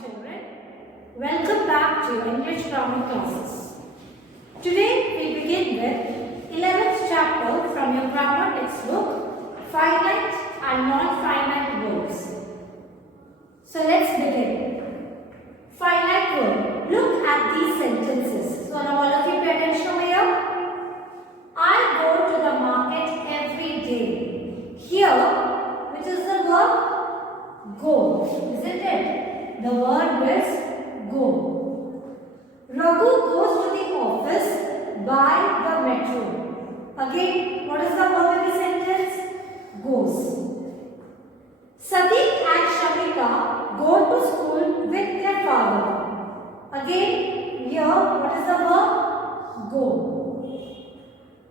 children. Welcome back to English grammar classes. Today we begin with 11th chapter from your grammar textbook, Finite and Non-Finite Verbs. So let's begin. Finite verb. Look at these sentences. So now all of you pay attention over here. I go to the market every day. Here, which is the verb? Go, isn't it? The verb is go. Raghu goes to the office by the metro. Again, what is the verb in the sentence? Goes. Sadiq and Shamita go to school with their father. Again, here, what is the verb? Go.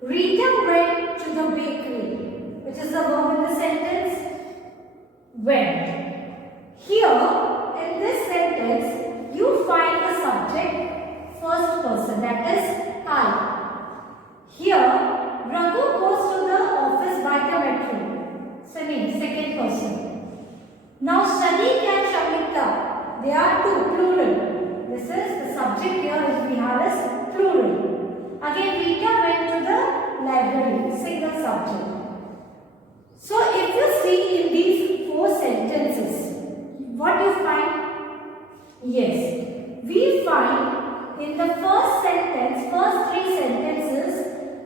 Rita went to the bakery, which is the verb in the sentence? Went. Here, in this sentence, you find the subject first person, that is I. Here, Raghu goes to the office by the metro. Second person. Now, Sadiq and Shamita, they are two, plural. This is the subject here which we have as plural. Again, Rita went to the library, single subject. So, if you see in these four sentences, what do you find? Yes, we find in the first sentence, first three sentences,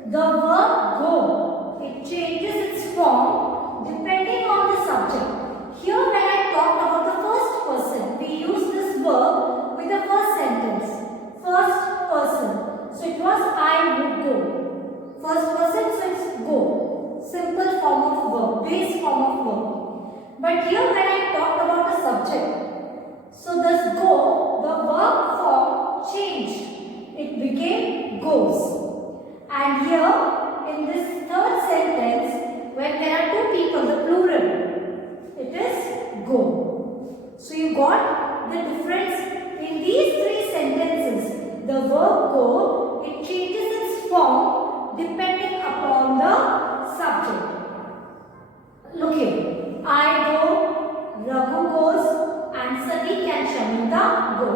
the verb go. It changes its form depending on the subject. Here when I talked about the first person, we use this verb with the first sentence. First person. So it was I would go. First person, so it's go. Simple form of verb, base form of verb. But here when I talked about the subject, so this go, the verb form changed. It became goes. And here in this third sentence, when there are two people, the plural, it is go. So you got the difference in these three sentences. The verb go, it changes its form depending upon the subject. Look here. I go, Raghu goes, and Sadiq and Shamita go.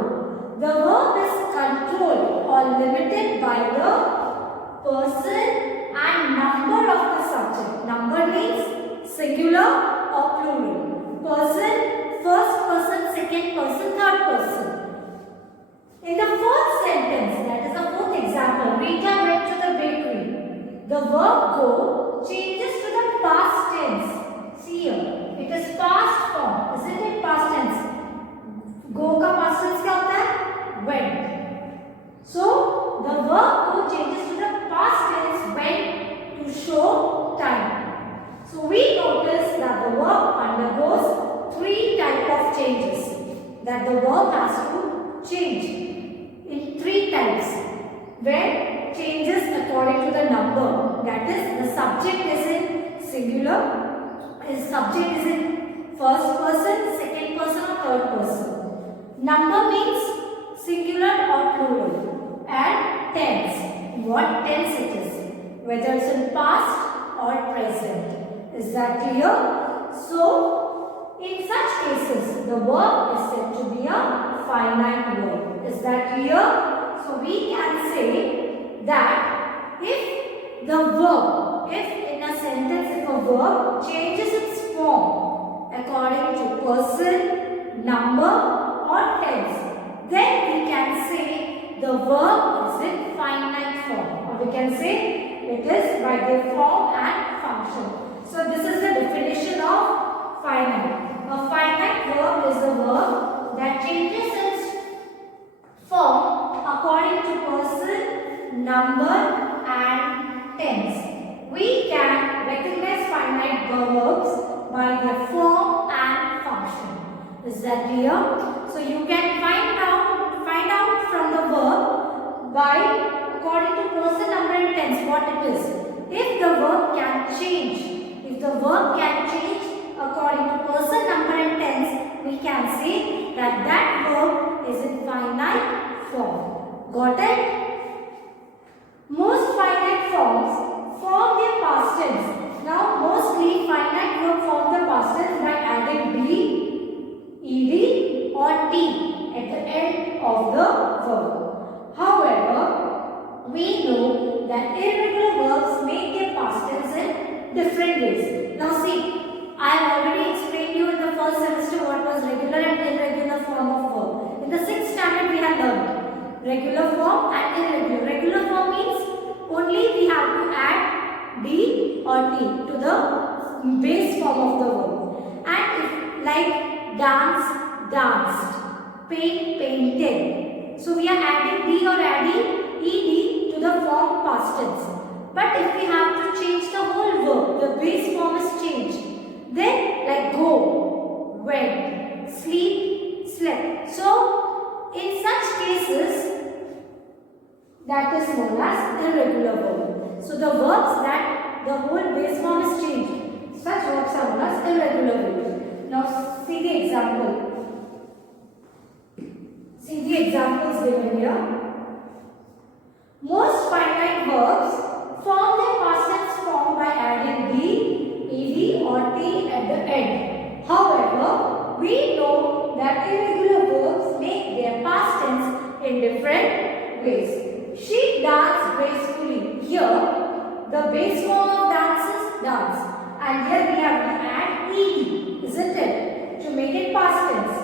The verb is controlled or limited by the person and number of the subject. Number means singular or plural. Person, first person, second person, third person. In the fourth sentence, that is the fourth example, Rita went to the bakery. The verb go changes to the past tense. See here, it is past form, isn't it? Past tense. Go का past tense क्या होता है? Went. So the verb go changes to the past tense when to show time. So we notice that the verb undergoes three types of changes. That the verb has to change in three types. When changes according to the number. That is, the subject is in singular. His subject is in first person, second person or third person. Number means singular or plural. And tense. What tense it is. Whether it's in past or present. Is that clear? So, in such cases, the verb is said to be a finite verb. Is that clear? So, we can say that if the verb, if in a sentence if a verb changes its form according to person, number or tense, then we can say the verb is in finite form, or we can say it is by their form and function. So this is the definition of finite. A finite verb is a verb that changes its form according to person, number and tense. We can recognize finite verbs by their form and function. Is that clear? So you can find out from the verb by according to person, number and tense what it is. If the verb can change, according to person, number and tense, we can say that that verb is in finite form. Got it? Most finite forms form their past tense. Now, mostly finite verb form the past tense by adding be, ed or t. at the end of the verb. However, we know that irregular verbs make their past tense in different ways. Now see, I have already explained you in the first semester what was regular and irregular form of verb. In the 6th standard we have learned regular form and irregular. Regular form means only we have to add D or T to the base form of the verb. And if, like dance, danced, paint, painted. So we are adding D or adding ED to the form past tense. But if we have to change the whole verb, the base form is changed. Then like go, went, sleep, slept. So in such cases, that is known as irregular verb. So the verbs that the whole base form is changed, such verbs are known as irregular verbs. Now see the example. See the examples given here. Most finite verbs form their past tense form by adding D, ED or T at the end. However, we know that irregular verbs make their past tense in different ways. She danced gracefully. Here, the base form of dance is dance. And here we have to add ED, isn't it? To make it past tense.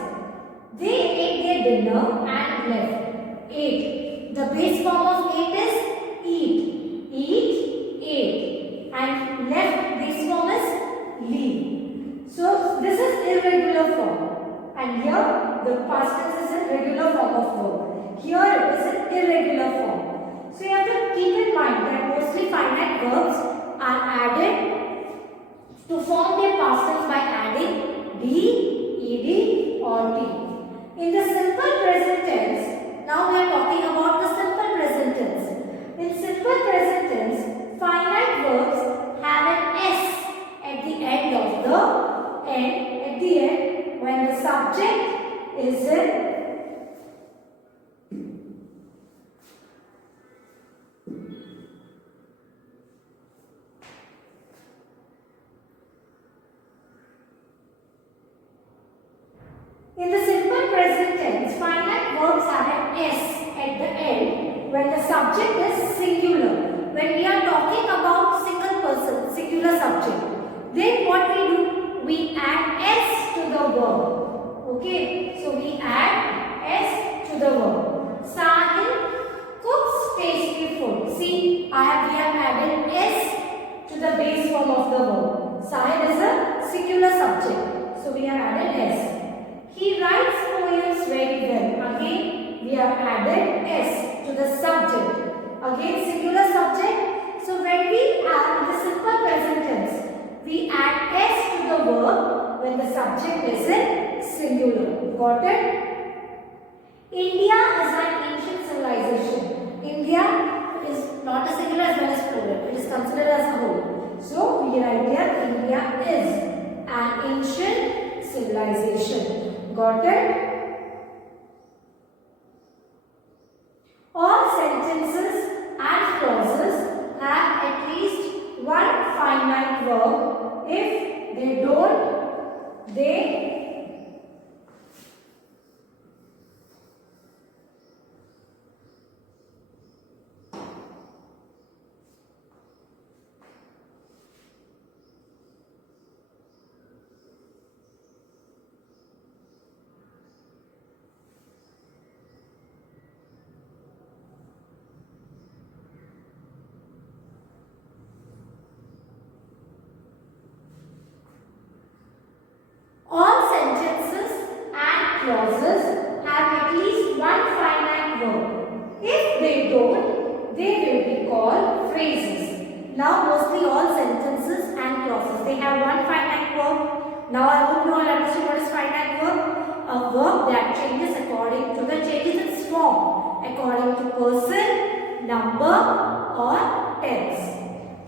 They ate their dinner and left. Ate. The base form of ate is eat. Eat, ate. And left base form is leave. So this is irregular form. And here the past tense is a regular form of verb. Here it is an irregular form. So you have to keep in mind that mostly finite verbs are added to form their past tense by adding D, ED or T. In the simple present tense, now we are talking about the simple present tense. In simple present tense, finite verbs have an S at the end of the end when the subject is in In the simple present tense, finite verbs have an S at the end when the subject is singular. When we are talking about single person, singular subject, then what we do? We add S to the verb. Okay, so we add S to the verb. Sahil cooks tasty food. See, we have added S to the base form of the verb. Sahil is a singular subject, so we have added S. He writes poems very well. Again, we have added S to the subject. Again, singular subject. So when we add the simple present tense, we add S to the verb when the subject is in singular. Got it? India is an ancient civilization. India is not a singular as well as plural. It is considered as a whole. So we write here India is an ancient civilization. Got it? All sentences and clauses have at least one finite verb. If they don't, they clauses have at least one finite verb. If they don't, they will be called phrases. Now mostly all sentences and clauses, they have one finite verb. Now I hope you all understand what is finite verb. A verb that changes its form according to person, number or tense.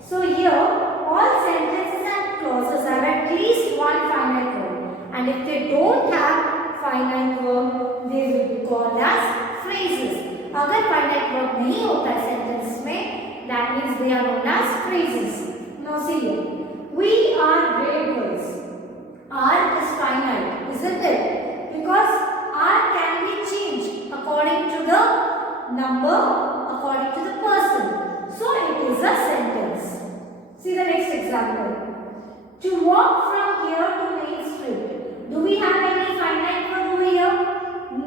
So here all sentences and clauses have at least one finite verb. And if they don't have finite verb, they will be called as phrases. अगर finite verb नहीं होता है sentence में, that means they are known as phrases. Now see here, we are brave girls. R is finite, isn't it? Because R can be changed number according to the person. So it is a sentence. See the next example. To walk from here to Main Street. Do we have any finite verb over here?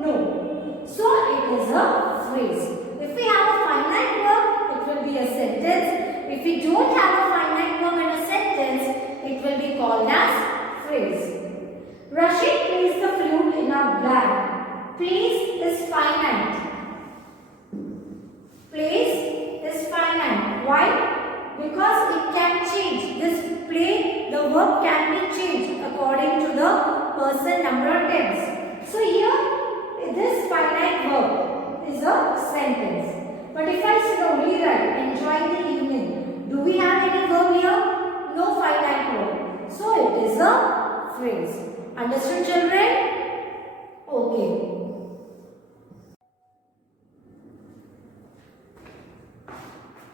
No. So it is a phrase. If we have a finite verb, it will be a sentence. If we don't have a finite verb in a sentence, it will be called as phrase. Rashid plays the flute in a band. Plays is finite. Plays is finite. Why? Because it can change. This play, the verb can be changed according to the person, number or tense. So here, this finite verb is a sentence. But if I say only write, enjoy the evening, do we have any verb here? No finite verb. So it is a phrase. Understood, children? Okay.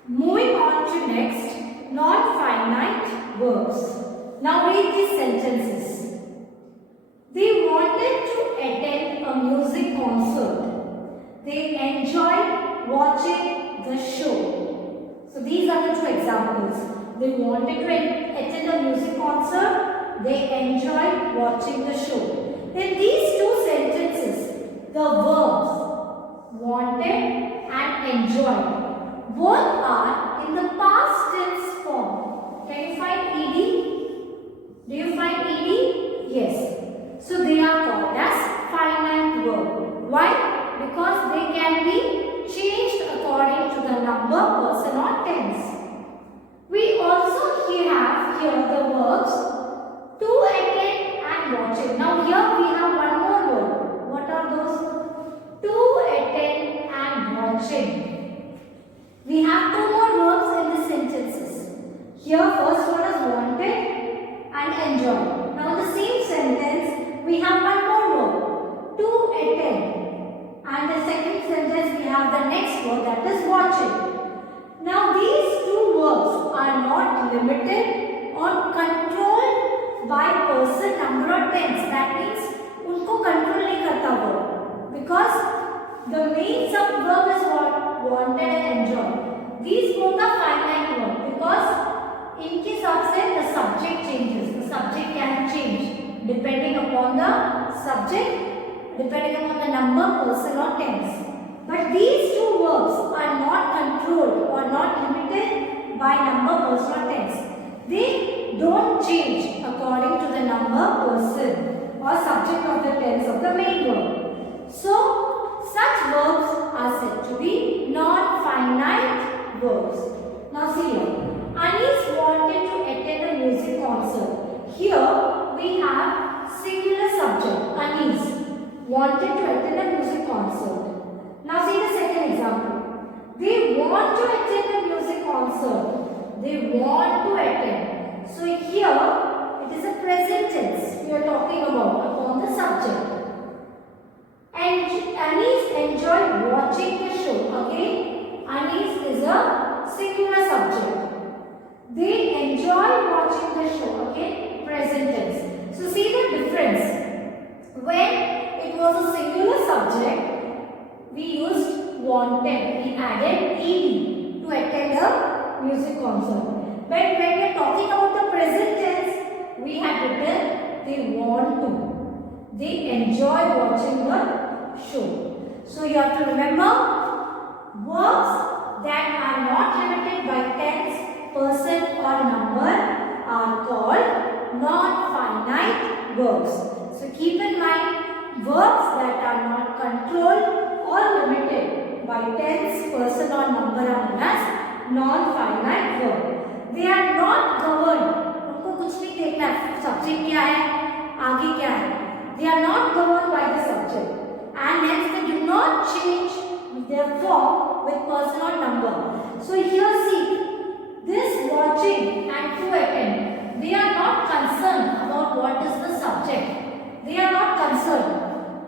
Moving on to next, non-finite verbs. Now read these sentences. They wanted to attend a music concert. They enjoyed watching the show. So these are the two examples. They wanted to attend a music concert. They enjoyed watching the show. In these two sentences, the verbs wanted and enjoyed both are in the past tense form. Can you find ed? Do you find ed? Yes. So they are called as finite verb. Why? Because they can be changed according to the number, person or tense. We also have here the verbs to attend and watching. Now here we have one more word. What are those? To attend and watching. We have two more verbs in the sentences. Here first one is wanted and enjoyed. Now in the same sentence we have one more verb. To attend. And the second sentence we have the next word, that is watching. Now these two verbs are not limited or controlled by person, number or tense. That means उनको control नहीं करता वो. Because the main subverb is what? Wanted and enjoyed. These both are finite verbs because इनके हिसाब से the subject changes. The subject can change depending upon the subject, depending upon the number, person or tense. But these two verbs are not controlled or not limited by number, person or tense. They don't change according to the number, person or subject of the tense of the main verb. So, such verbs are said to be non-finite verbs. Now see here. Anis wanted to attend a music concert. Here we have singular subject, Anis wanted to attend a music concert. Now see the second example. They want to attend a music concert. They want to attend. So here it is a present tense we are talking about upon the subject. And Anis enjoyed watching the show. Again, Anis is a singular subject. They enjoy watching the show. Again, present tense. So see the difference. When it was a singular subject, we used wanted. We added ed to attend a music concert. But when we are talking about the present tense, we have written they want to. They enjoy watching the show. So you have to remember verbs that are not limited by tense, person or number are called non-finite verbs. So keep in mind, verbs that are not controlled or limited by tense, person or number are known as non-finite verb. They are not governed. उनको कुछ नहीं देखना है subject क्या है, आगे क्या है. They are not governed by the subject, and hence they do not change their form with person or number. So here see, this watching and to attend, they are not concerned about what is the subject. They are not concerned.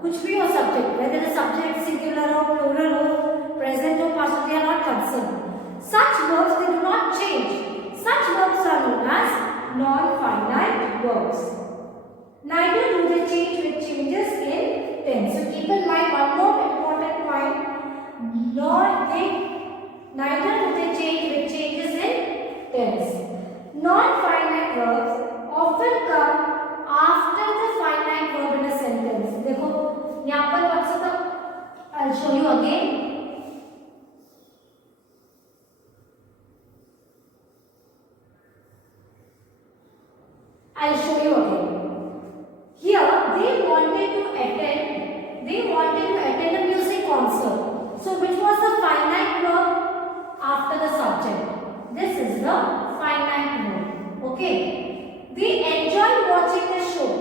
कुछ भी हो subject, whether the subject singular or plural or present or past, they are not concerned. Such verbs they do not change. Such verbs are known as non-finite verbs. Neither do they change with changes in tense. So keep in mind one more important point. neither do they change with changes in tense. Non-finite verbs often come after the finite verb in a sentence. देखो यहाँ पर what's the, I'll show you again. I'll show you again. Here they wanted to attend a music concert. So which was the finite verb after the subject? This is the finite verb. Okay. They enjoyed watching the show.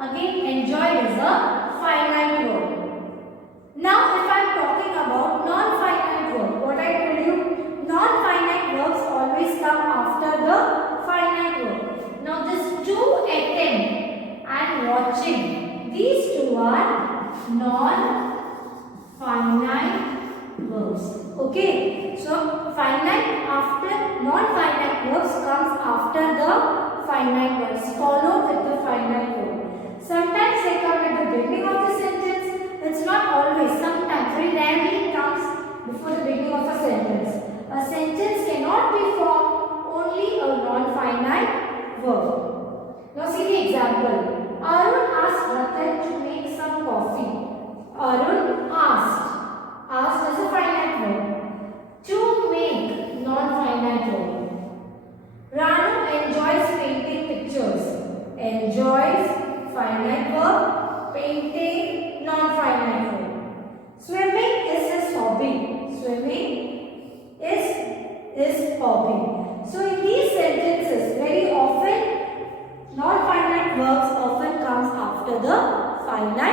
Again, enjoyed is a finite verb. Now, if I am talking about non-finite verb, what I told you, non-finite verbs always come after the finite verb. Now, this to attend and watching, these two are non-finite verbs. Okay, so finite after non-finite verbs comes after the finite verbs, followed with the finite verb. Sometimes they come at the beginning of the sentence. It's not always. Sometimes, very rarely, it comes before the beginning of a sentence. A sentence cannot be formed only a non-finite verb. Now see the example. Arun asked Ratan to make some coffee. Arun asked. Asked is a finite verb. To make, non-finite verb. Ranu enjoys painting pictures. Enjoys, finite verb. Painting, non-finite verb. Swimming is his hobby. Swimming is his hobby. So in these sentences, very often non-finite verbs often comes after the finite